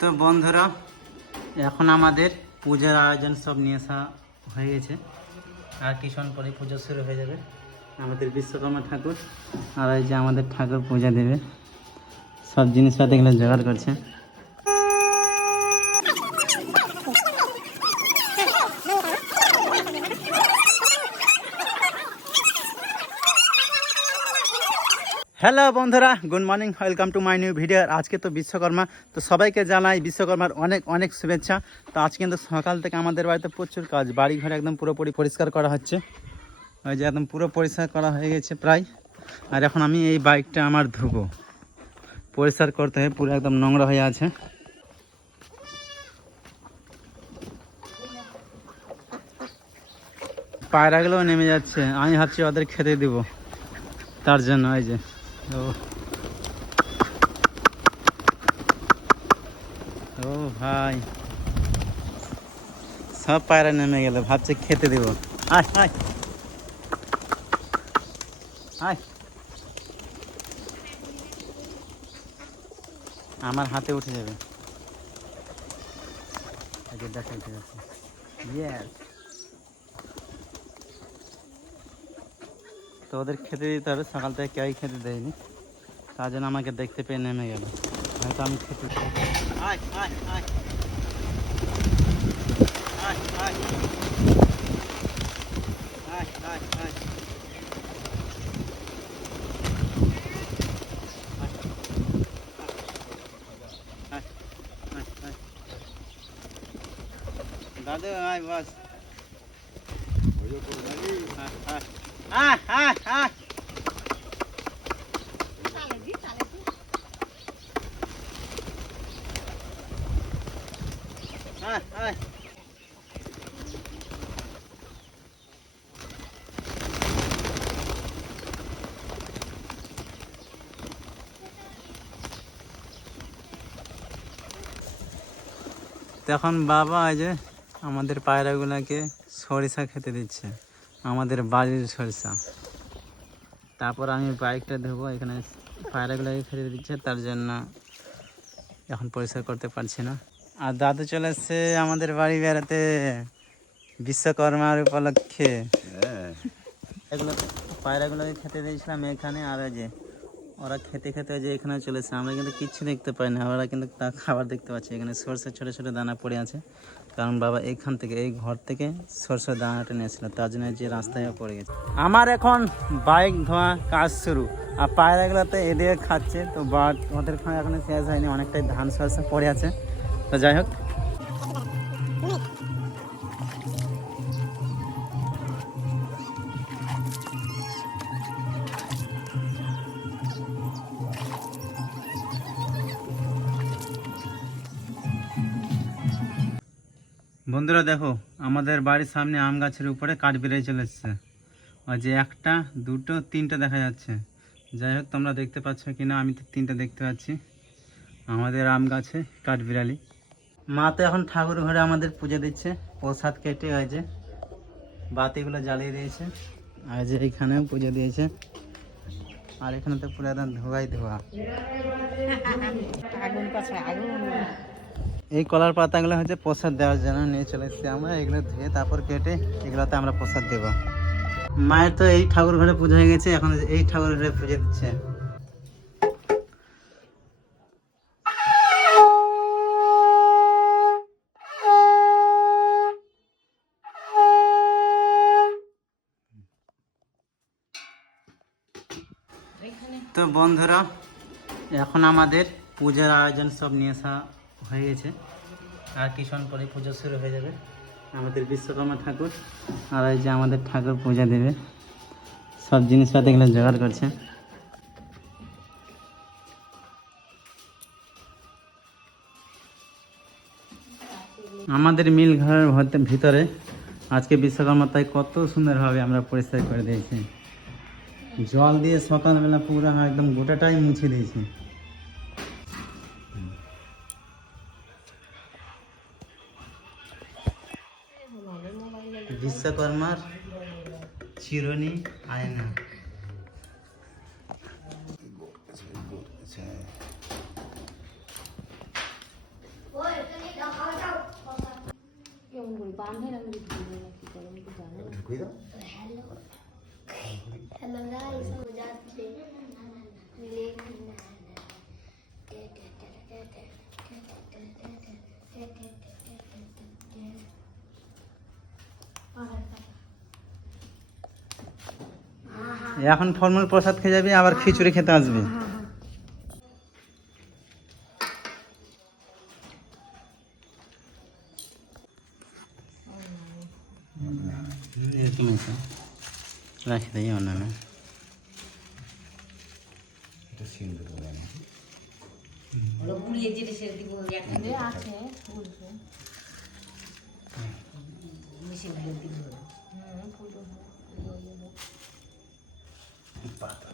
তো বন্ধুরা, এখন আমাদের পূজার আয়োজন সব নিয়ে আসা হয়ে গেছে। আর কিছুক্ষণ পরে পুজো শুরু হয়ে যাবে। আমাদের বিশ্বকর্মা ঠাকুর আর এই যে আমাদের ঠাকুর পূজা দেবে। সব জিনিসপাতি এগুলো জোগাড় করছে। হ্যালো বন্ধুরা, good morning, welcome to my new video. আজকে তো বিশ্বকর্মা, তো সবাইকে জানাই বিশ্বকর্মার অনেক অনেক শুভেচ্ছা। তো আজ কিন্তু সকাল থেকে আমাদের বাড়িতে প্রচুর কাজ বাড়ি ঘর একদম পুরোপুরি পরিষ্কার করা হচ্ছে। ওই যে একদম পুরো পরিষ্কার করা হয়ে গেছে প্রায়। আর এখন আমি এই বাইকটা আমার ধুবো। পরিষ্কার করতে হয়, পুরো একদম নোংরা হয়ে আছে। পায়রাগুলোও নেমে যাচ্ছে, আমি ভাবছি ওদের খেতে দিব। তার জন্য ওই যে। ও। ভাই। সব পায়রা নেমে গেল, ভাবছে খেতে দিব। আয় আয়। আয়। আমার হাতে উঠে যাবে। আগে দেখাইতে যাচ্ছে তো ওদের খেতে দিতে হবে সকাল থেকে কেউই খেতে দেয়নি তার জন্য আমাকে দেখতে পেয়ে নেমে গেল হয়তো আমি খেতে আয়, আয়, আয়। আয়, আয়। আয়, আয়, আয়। আয়, আয়, আয়। দাদু আয় তখন বাবা এই যে আমাদের পায়রাগুলোকে সরিষা খেতে দিচ্ছে। আমাদের বাড়ির সরিষা। তারপর আমি বাইকটা ধুবো এখানে পায়রাগুলোকে ফেলে দিচ্ছে তার জন্য এখন পরিষ্কার করতে পারছি না। আর দাদু চলে এসছে আমাদের বাড়ি বেড়াতে বিশ্বকর্মার উপলক্ষে। এগুলো পায়রাগুলোকে খেতে দিয়েছিলাম এখানে আর ওই যে ওরা খেতে খেতে যে এখানে চলেছে, আমরা কিন্তু কিচ্ছু দেখতে পাই না, ওরা কিন্তু তা খাবার দেখতে পাচ্ছে। এখানে সরষের ছোটো ছোটো দানা পড়ে আছে। কারণ বাবা এখান থেকে, এই ঘর থেকে সরষের দানাটা নিয়েছিল, তার জন্য যে রাস্তায় পড়ে গেছে। আমার এখন বাইক ধোয়া কাজ শুরু। আর পায়রাগুলোতে এদিকে খাচ্ছে, তো বাট ওদের খাওয়া এখনও শেষ হয়নি, অনেকটাই ধান সরষে পড়ে আছে। তো যাই হোক বন্ধুরা দেখো, আমাদের বাড়ির সামনে আম গাছের উপরে কাঠ বেরিয়ে চলে এসছে। আর যে একটা, দুটো, তিনটা দেখা যাচ্ছে। যাই হোক, তোমরা দেখতে পাচ্ছ কি না আমি তো তিনটা দেখতে পাচ্ছি। আমাদের আম গাছে কাঠ বিড়ালি। মা তো এখন ঠাকুর ঘরে আমাদের পুজো দিচ্ছে, প্রসাদ কেটে হয়েছে বাতিগুলো জ্বালিয়ে দিয়েছে। আর যে এখানেও পুজো দিয়েছে। আর এখানে তো পুরো একদম ধোয়াই ধোয়া। আগুন আগুন। এই কলার পাতাগুলো হচ্ছে প্রসাদ দেওয়ার জন্য নিয়ে চলে এসেছি আমরা। এগুলো ধুয়ে তারপর কেটে এগুলোতে আমরা প্রসাদ দেবো। মায়ের তো এই ঠাকুর ঘরে পুজো হয়ে গেছে, এখন এই ঠাকুর ঘরে পুজো দিচ্ছে। তো বন্ধুরা, এখন আমাদের পূজার আয়োজন সব নিয়ে আসা হয়ে গেছে। আর কিছুক্ষণ পরে পুজো শুরু হয়ে যাবে। আমাদের বিশ্বকর্মা ঠাকুর আর এই যে আমাদের ঠাকুর পূজা দেবে। সব জিনিসপাতি এগুলো জোগাড় করছে। আমাদের মিল ঘরের ভিতরে আজকে বিশ্বকর্মা তাই কত সুন্দরভাবে আমরা পরিষ্কার করে দিয়েছি। জল দিয়ে সকালবেলা পুরো একদম গোটাটাই মুছে দিয়েছি। বিশ্বকর্মার চিরনি আয়না। ঢুকিয়ে দাও। হ্যালো গাইস এখন ফলমূল প্রসাদ খেয়ে যাবি আবার খিচুড়ি খেতে আসবি। এরকম আছে রাখি দিই আছে বুঝবে হুম পুজো হোক, পুজো ইয়ে হোক। পাতা।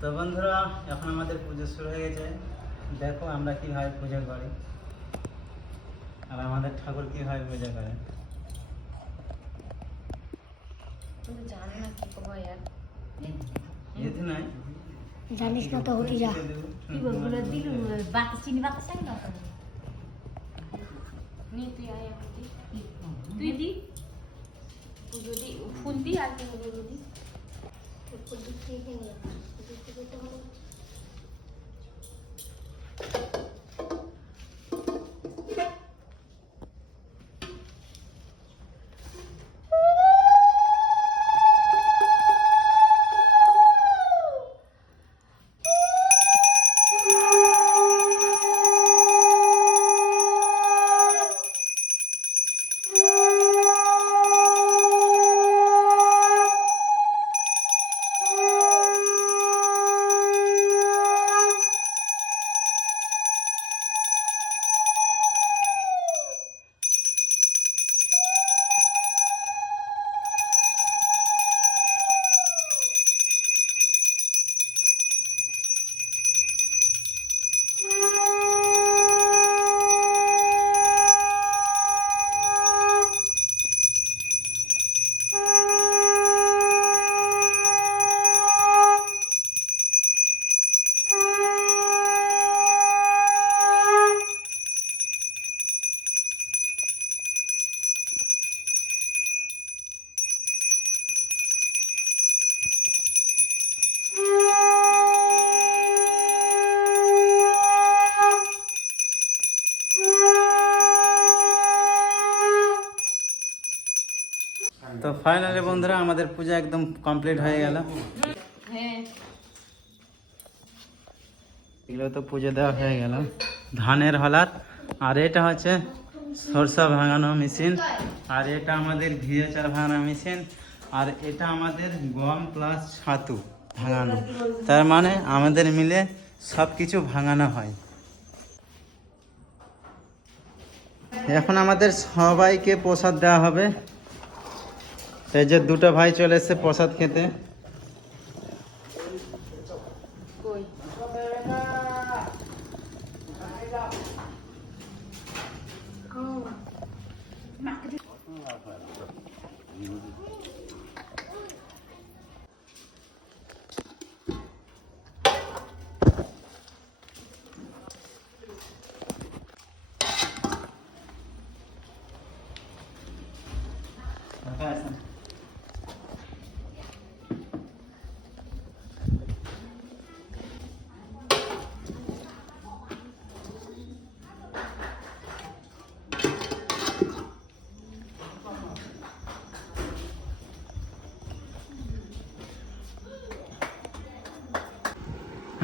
তো বন্ধুরা এখন আমাদের পুজো শুরু হয়ে গেছে। দেখো আমরা কীভাবে পুজো করি। আর আমাদের ঠাকুর কীভাবে পূজা করে। তুমি জানো না কি করব যেতে নাই। জানিস না তো হতে যা। কি বলব দিল বাতাস চিনি বাতাস চাই না নি তুই আয় এখন দি। তুই দি। পুজো দি ফুল দি আর দি তো ফাইনালি বন্ধুরা আমাদের পূজা একদম কমপ্লিট হয়ে গেল। হ্যাঁ। এগুলো তো পুজো দেওয়া হয়ে গেল। ধানের হলার আর এটা হচ্ছে সরষা ভাঙানো মেশিন আর এটা আমাদের ঘিয়ে চাল ভাঙানো মেশিন আর এটা আমাদের গম প্লাস ছাতু ভাঙানো। তার মানে আমাদের মিলে সব কিছু ভাঙানো হয়। এখন আমাদের সবাইকে প্রসাদ দেওয়া হবে। এই যে দুটো ভাই চলে এসছে প্রসাদ খেতে।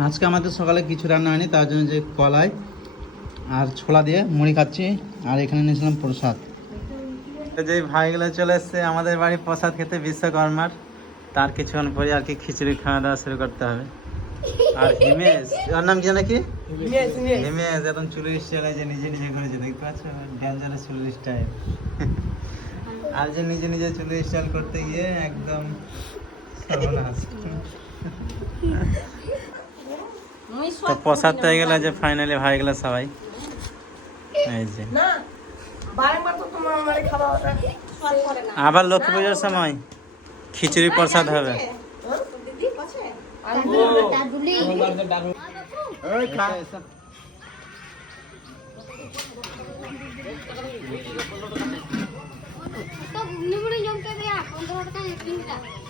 আজকে আমাদের সকালে কিছু রান্না হয়নি তার জন্য যে কলাই আর ছোলা দিয়ে মুড়ি খাচ্ছি আর এখানে নিয়েছিলাম প্রসাদ। যে ভাইগুলো চলে এসছে আমাদের বাড়ি প্রসাদ খেতে বিশ্বকর্মার তার কিছুক্ষণ পরে আর কি খিচুড়ি খাওয়া দাওয়া শুরু করতে হবে। আর হিমেশ ওর নাম কি নাকি হিমেশ একদম চুলের স্টাইল আছে নিজে নিজে করেছে দেখতে পাচ্ছ? ডেঞ্জারাস চুলের স্টাইল। আর যে নিজে নিজে চুলের স্টাইল করতে গিয়ে একদম সর্বনাশ। তো প্রসাদ হয়ে গেল যে ফাইনালি ভাই গেল সবাই। এই যে। আবার লক্ষ্মী পুজোর সময় খিচুড়ি প্রসাদ হবে। জমতে দেয়া পনেরো টাকা এক মিনিট